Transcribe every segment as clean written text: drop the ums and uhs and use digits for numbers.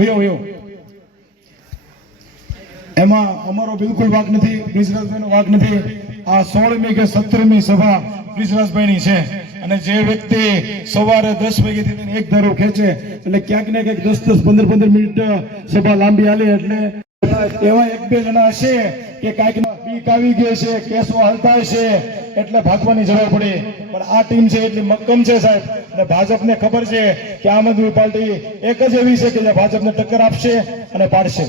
વયો એમાં અમારો બિલકુલ વાક નથી, બ્રિજરાજભાઈનો વાક નથી. આ 16મી કે 17મી સભા બ્રિજરાજભાઈની છે અને જે વ્યક્તિ સવારે 10 વાગ્યાથી લઈને એક ધારો ખેંચે એટલે ક્યાંક ને ક્યાંક 10-15 મિનિટ સભા લાંબી હાલે. એટલે એવા 1-2 જણા હશે કે કાંઈક બીક આવી ગઈ છે, કેસો હાલતા હશે એટલે ભાગવાની જરૂર પડી. પણ આ ટીમ છે એટલી મક્કમ છે સાહેબ, અને ભાજપને ખબર છે કે આમ આદમી પાર્ટી એક જ એવી છે કે જે ભાજપને ટક્કર આપશે અને પાડશે.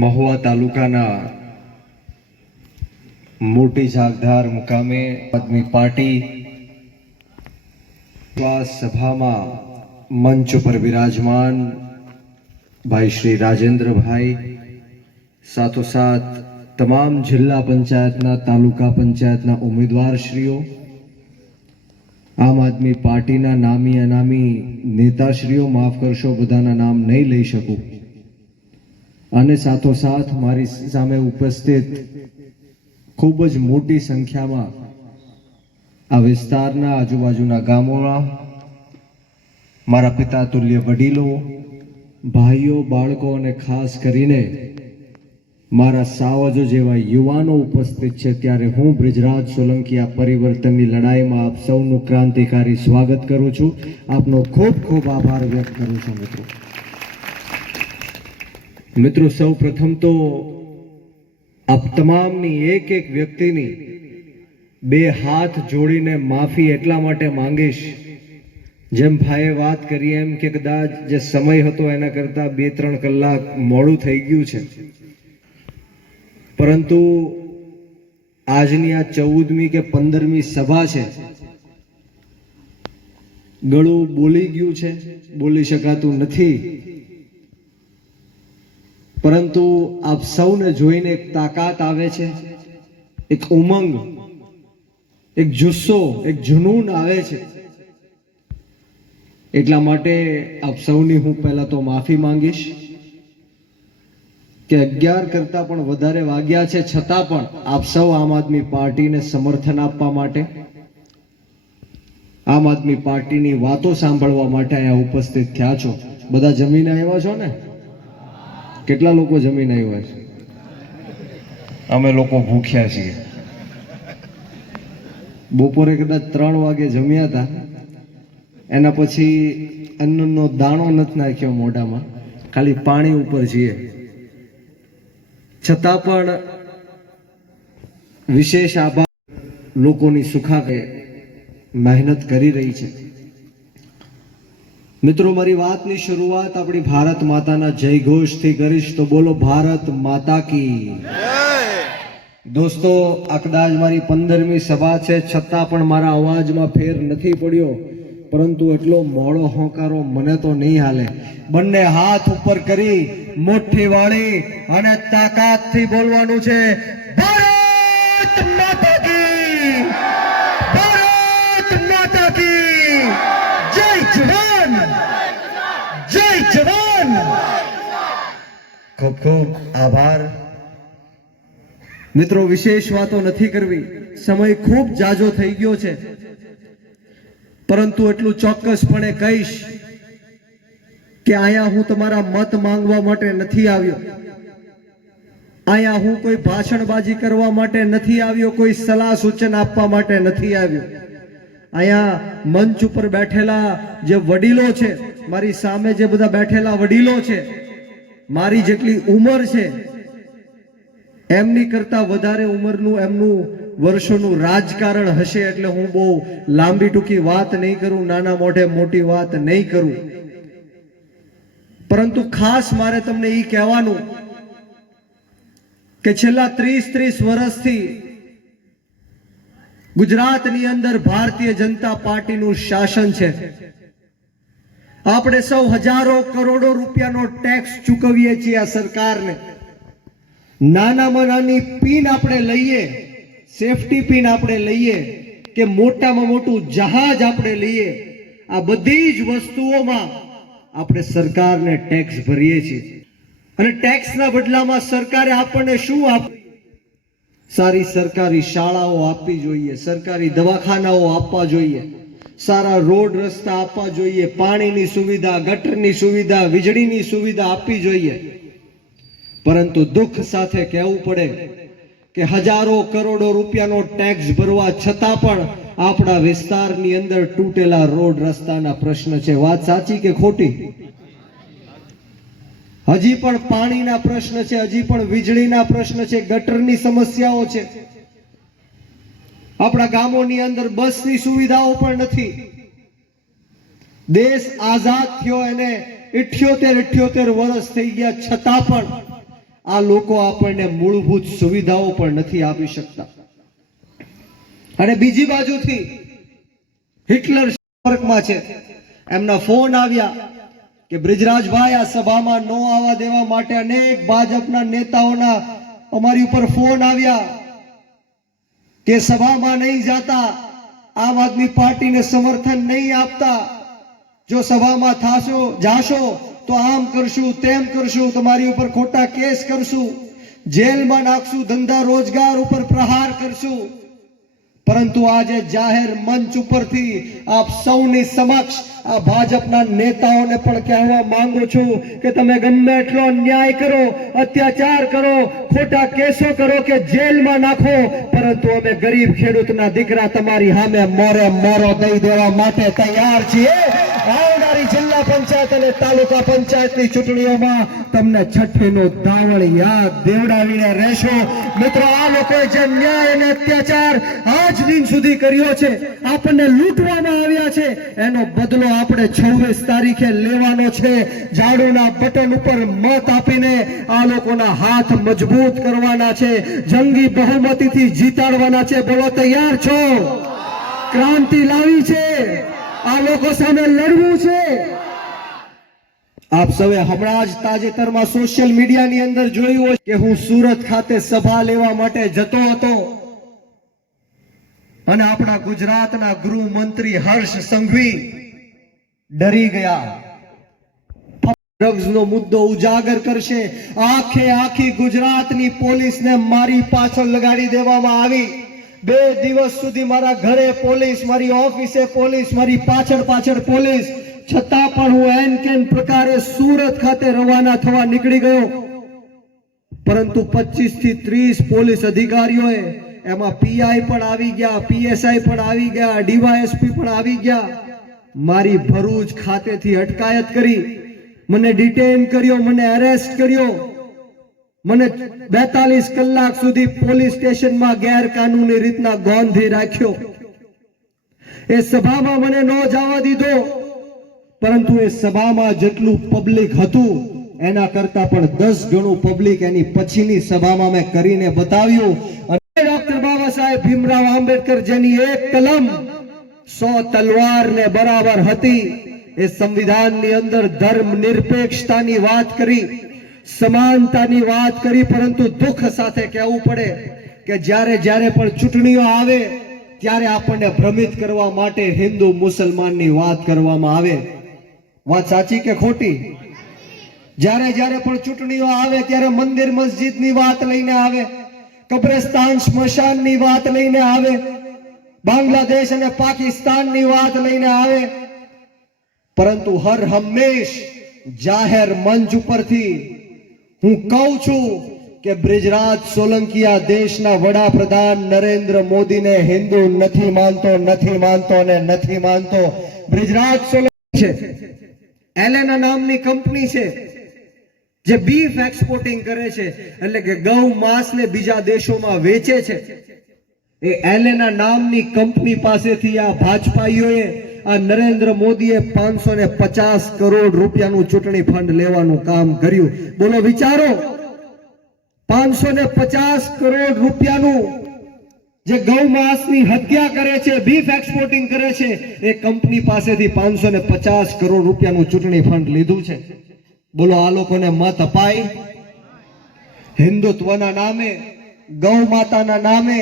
મહુવા તાલુકાના મોટી ઝાગધાર મુકામે આદમી પાર્ટી સભામાં મંચ ઉપર વિરાજમાન ભાઈ શ્રી રાજેન્દ્રભાઈ, સાથોસાથ તમામ જિલ્લા પંચાયતના, તાલુકા પંચાયતના ઉમેદવારશ્રીઓ, આમ આદમી પાર્ટીના નામી અનામી નેતાશ્રીઓ, માફ કરશો બધાના નામ નહીં લઈ શકું, અને સાથોસાથ મારી સામે ઉપસ્થિત ખૂબ જ મોટી સંખ્યામાં આ વિસ્તારના આજુબાજુના ગામોના મારા પિતા તુલ્ય વડીલો, ભાઈઓ, બાળકો અને ખાસ કરીને મારા સાવજો જેવા યુવાનો ઉપસ્થિત છે, ત્યારે હું બ્રિજરાજ સોલંકી આ પરિવર્તનની લડાઈમાં આપ સૌનું ક્રાંતિકારી સ્વાગત કરું છું. આપનો ખૂબ ખૂબ આભાર વ્યક્ત કરું છું. મિત્રો, સૌ પ્રથમ તો આપ તમામની એક એક વ્યક્તિની 2 હાથ જોડીને માફી એટલા માટે માંગીશ, જેમ ભાઈએ વાત કરી એમ કે કદાચ જે સમય હતો એના કરતાં 2-3 કલાક મોડું થઈ ગયું છે, પરંતુ આજની આ 14મી કે 15મી સભા છે, ગળું બોલી ગયું છે, બોલી શકાતું નથી, પરંતુ આપ સૌને જોઈને એક તાકાત આવે છે, એક ઉમંગ, એક જુસ્સો, એક જુનૂન આવે છે. એટલા માટે આપ સૌની હું પહેલા તો માફી માંગીશ કે 11 કરતા પણ વધારે વાગ્યા છે, છતાં પણ આપ સૌ આમ આદમી પાર્ટીને સમર્થન આપવા માટે, આમ આદમી પાર્ટીની વાતો સાંભળવા માટે અહીંયા ઉપસ્થિત થયા છો. બધા જમીને આવ્યા છો ને? કેટલા લોકો જમીને આવ્યા છે? અમે લોકો ભૂખ્યા છીએ. બપોરે કદાચ 3 વાગે જમ્યા હતા, એના પછી અન્નનો દાણો નથી નાખ્યો મોઢામાં, ખાલી પાણી ઉપર છીએ. છતાં પણ વિશેષ આભાર લોકોની સુખાકારી મહેનત કરી રહી છે. મિત્રો, મારી વાતની શરૂઆત આપણી ભારત માતાના જય ઘોષથી કરીશ, તો બોલો ભારત માતા કી જય. દોસ્તો, આ કદાચ મારી 15મી સભા છે, છતાં પણ મારા અવાજમાં ફેર નથી પડ્યો, પરંતુ એટલો મોડો હોંકારો મને તો નહીં હાલે. બંને હાથ ઉપર કરી મુઠ્ઠી વાળી અને તાકાતથી બોલવાનું છે, ભારત માતા કી, ભારત માતા કી જય. જવાન, જય જવાન. ખૂબ ખૂબ આભાર. મિત્રો, વિશેષ વાતો નથી કરવી, સમય ખૂબ જાજો થઈ ગયો છે, પરંતુ એટલું ચોક્કસપણે કહીશ કે અહીંયા હું તમારા મત માંગવા માટે નથી આવ્યો, અહીંયા હું કોઈ ભાષણબાજી કરવા માટે નથી આવ્યો, કોઈ સલાહ સૂચન આપવા માટે નથી આવ્યો. અહીંયા મંચ ઉપર બેઠેલા જે વડીલો છે, મારી સામે જે બધા બેઠેલા વડીલો છે, મારી જેટલી ઉંમર છે એમની કરતા વધારે ઉંમરનું એમનું વર્ષોનું રાજકારણ હશે, એટલે હું બહુ લાંબી ટૂંકી વાત નહીં કરું, નાના મોઢે મોટી વાત નહીં કરું, પરંતુ ખાસ મારે તમને એ કહેવાનું કે છેલ્લા 30 વર્ષથી ગુજરાતની અંદર ભારતીય જનતા પાર્ટીનું શાસન છે. આપણે સૌ હજારો કરોડો રૂપિયાનો ટેક્સ ચૂકવીએ છીએ આ સરકારને. નાનામાં નાની પિન આપણે લઈએ, સેફટી પિન આપણે લઈએ, કે મોટામાં મોટું જહાજ આપણે લઈએ, આ બધી જ વસ્તુઓમાં આપણે સરકારને ટેક્સ ભરીએ છીએ. અને ટેક્સના બદલામાં સરકારે આપણને શું આપ્યું? સારી સરકારી શાળાઓ આપવી જોઈએ, સરકારી દવાખાનાઓ આપવા જોઈએ, સારા રોડ રસ્તા આપવા જોઈએ, પાણીની સુવિધા, ગટરની સુવિધા, વીજળીની સુવિધા આપવી જોઈએ. પરંતુ દુઃખ સાથે કહેવું પડે કે હજારો કરોડો રૂપિયાનો ટેક્સ ભરવા છતાં પણ આપણા વિસ્તારની અંદર તૂટેલા રોડ રસ્તાના પ્રશ્ન છે. વાત સાચી કે ખોટી? હજી પણ પાણીના પ્રશ્ન છે, હજી પણ વીજળીના પ્રશ્ન છે, ગટરની સમસ્યાઓ છે. આપણા ગામોની અંદર બસની સુવિધાઓ પણ નથી. દેશ આઝાદ થયો એને 78 વર્ષ થઈ ગયા છતાં પણ આ લોકો આપણને મૂળભૂત સુવિધાઓ પણ નથી આપી શકતા. અને બીજી બાજુથી હિટલર સંપર્કમાં છે. એમના ફોન આવ્યા કે બ્રિજરાજભાઈ આ સભામાં ન આવવા દેવા માટે અનેક ભાજપના નેતાઓના અમારી ઉપર ફોન આવ્યા કે સભામાં નહીં જાતા, આમ આદમી પાર્ટીને સમર્થન નહીં આપતા, જો સભામાં જાશો તો આમ કરશું, તેમ કરશું, તમારી ઉપર ખોટા કેસ કરશું, જેલમાં નાખશું, ધંધા રોજગાર ઉપર પ્રહાર કરશું. પરંતુ આજે જાહેર મંચ ઉપરથી આપ સૌની સમક્ષ આ ભાજપના નેતાઓને પણ કહેવા માંગુ છું કે તમે ગમે એટલો અન્યાય કરો, અત્યાચાર કરો, ખોટા કેસો કરો કે જેલમાં નાખો, પરંતુ અમે ગરીબ ખેડૂતના દીકરા તમારી સામે મોરે મોરો દઈ દેવા માટે તૈયાર છીએ. આવનારી જિલ્લા પંચાયત અને તાલુકા પંચાયતની ચૂંટણીઓમાં તમને છઠ્ઠીનું ધાવણ યાદ દેવડાવીને રહેશો. મિત્રો, આ લોકોએ જે ન્યાય અને અત્યાચાર આજ દિન સુધી કર્યો છે, આપણને લૂંટવામાં આવ્યા છે, એનો બદલો આપણે 26 તારીખે લેવાનો છે. ઝાડુના બટન ઉપર મત આપીને આ લોકોના હાથ મજબૂત કરવાના છે, જંગી બહુમતીથી જીતાડવાના છે. બોલો, તૈયાર છો? ક્રાંતિ લાવી છે, આ લોકો સામે લડવું છે. આપ સૌએ હમણાં જ તાજેતરમાં સોશિયલ મીડિયાની અંદર જોયું હોય કે હું સુરત ખાતે સભા લેવા માટે જતો હતો અને આપણા ગુજરાતના ગૃહમંત્રી હર્ષ સંઘવી ડરી ગયા. ડ્રગ્સનો મુદ્દો ઉજાગર કરશે. આખી ગુજરાતની પોલીસને મારી પાછળ લગાડી દેવામાં આવી. 2 દિવસ સુધી મારા ઘરે પોલીસ, મારી ઓફિસે પોલીસ, મારી પાછળ પોલીસ, છતાં પણ હું એન કેન પ્રકારે સુરત ખાતે રવાના થવા નીકળી ગયો. પરંતુ 25 થી 30 પોલીસ અધિકારીઓએ, એમાં પીઆઈ પણ આવી ગયા, પીએસઆઈ પણ આવી ગયા, ડીવાયએસપી પણ આવી ગયા, મારી ભરૂચ ખાતેથી અટકાયત કરી, મને ડિટેન કર્યો, મને અરેસ્ટ કર્યો, મને 42 કલાક સુધી પોલીસ સ્ટેશનમાં ગેરકાનૂની રીતના ગોંધી રાખ્યો. એ સભામાં મને ન જવા દીધો, પરંતુ એ સભામાં જેટલું પબ્લિક હતું એના કરતા પણ 10 ગણું પબ્લિક એની પછીની સભામાં મેં કરીને બતાવ્યું. અને ડોક્ટર બાબા સાહેબ ભીમરાવ આંબેડકર જેની એક કલમ 100 તલવારને બરાબર હતી, એ સંવિધાનની અંદર ધર્મ નિરપેક્ષતાની વાત કરી, સમાનતાની વાત કરી. પરંતુ દુઃખ સાથે કહેવું પડે કે જ્યારે પણ ચૂંટણીઓ આવે ત્યારે આપણને ભ્રમિત કરવા માટે હિન્દુ મુસલમાનની વાત કરવામાં આવે. વાત સાચી કે ખોટી? જ્યારે પણ ચૂંટણીઓ આવે ત્યારે મંદિર મસ્જિદની વાત લઈને આવે, કબ્રસ્તાન સ્મશાનની વાત લઈને આવે, બાંગ્લાદેશ અને પાકિસ્તાનની વાત લઈને આવે. પરંતુ હર હંમેશ જાહેર મંચ ઉપરથી હું કહું છું કે બ્રિજરાજ સોલંકી દેશના વડાપ્રધાન નરેન્દ્ર મોદીને હિન્દુ નથી માનતો. બ્રિજરાજ સોલંકી છે, એલેના નામની કંપની છે જે બીફ એક્સપોર્ટિંગ કરે છે, એટલે કે ગૌ માંસને બીજા દેશોમાં વેચે છે. એ એલેના નામની કંપની પાસેથી આ ભાજપાઈઓએ, આ નરેન્દ્ર મોદીએ 550 કરોડ રૂપિયાનું ચૂંટણી ફંડ લેવાનું કામ કર્યું. બોલો, વિચારો, 550 કરોડ રૂપિયાનું જે ગૌ માંસની હત્યા કરે છે, બીફ એક્સપોર્ટિંગ કરે છે, એ કંપની પાસેથી 550 કરોડ રૂપિયાનું ચૂંટણી ફંડ લીધું છે. બોલો, આ લોકોને મત અપાય? હિન્દુત્વના નામે, ગૌ માતાના નામે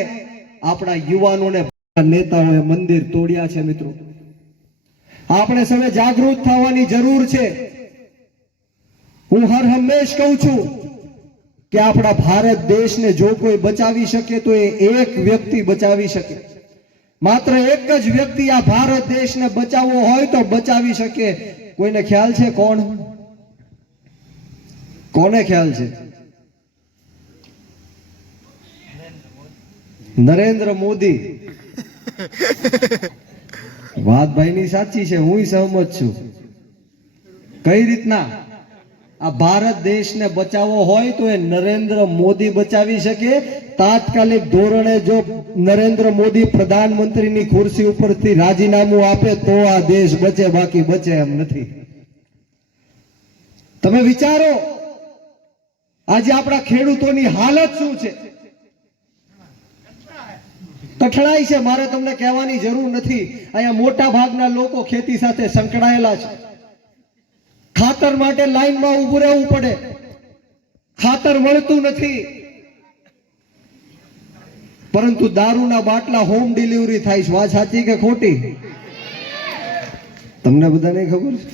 આપણા યુવાનોને નેતાઓએ મંદિર તોડ્યા છે. મિત્રો, આપણે સૌએ જાગૃત થવાની જરૂર છે. હું હર હંમેશ કહું છું કે આપણા ભારત દેશને જો કોઈ બચાવી શકે તો એ એક વ્યક્તિ બચાવી શકે. માત્ર એક જ વ્યક્તિ આ ભારત દેશને બચાવવો હોય તો બચાવી શકે. કોઈને ખ્યાલ છે કોણ? કોને ખ્યાલ છે? નરેન્દ્ર મોદી. વાત ભાઈની સાચી છે, હું સહમત છું. કઈ રીતના? આ ભારત દેશને બચાવવો હોય તો એ નરેન્દ્ર મોદી બચાવી શકે. તાત્કાલિક ધોરણે જો નરેન્દ્ર મોદી પ્રધાનમંત્રીની ખુરશી ઉપરથી રાજીનામું આપે તો આ દેશ બચે, બાકી બચે એમ નથી. તમે વિચારો આજે આપણા ખેડૂતોની હાલત શું છે? કઠણાઈ છે. મારે તમને કહેવાની જરૂર નથી. અહીંયા મોટા ભાગના લોકો ખેતી સાથે સંકળાયેલા છે. ખાતર માટે લાઈનમાં ઊભું રહેવું પડે, ખાતર મળતું નથી. પરંતુ દારૂના બાટલા હોમ ડિલિવરી થાય છે. વાત સાચી કે ખોટી? તમને બધાને ખબર છે?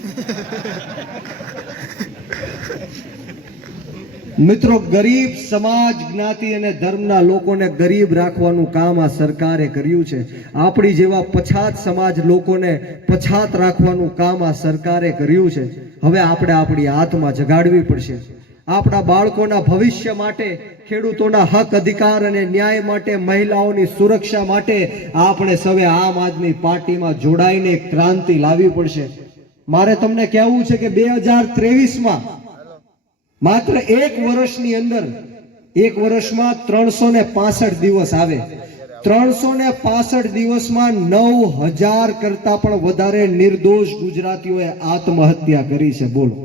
મિત્રો, ગરીબ સમાજ, જ્ઞાતિ અને ધર્મના લોકોને ગરીબ રાખવાનું કામ આ સરકારે કર્યું છે. આપણી જેવા પછાત સમાજ લોકોને પછાત રાખવાનું કામ આ સરકારે કર્યું છે. હવે આપણે આપણી આત્મા જગાડવી પડશે. આપણા બાળકોના ભવિષ્ય માટે, ખેડૂતોના હક અધિકાર અને ન્યાય માટે, મહિલાઓની સુરક્ષા માટે આપણે સૌએ આમ આદમી પાર્ટીમાં જોડાઈને ક્રાંતિ લાવવી પડશે. મારે તમને કહેવું છે કે 2023માં માત્ર એક વર્ષની અંદર, એક વર્ષમાં 365 દિવસ આવે. 365 દિવસમાં 9000 કરતા પણ વધારે નિર્દોષ ગુજરાતીઓએ આત્મહત્યા કરી છે. બોલો.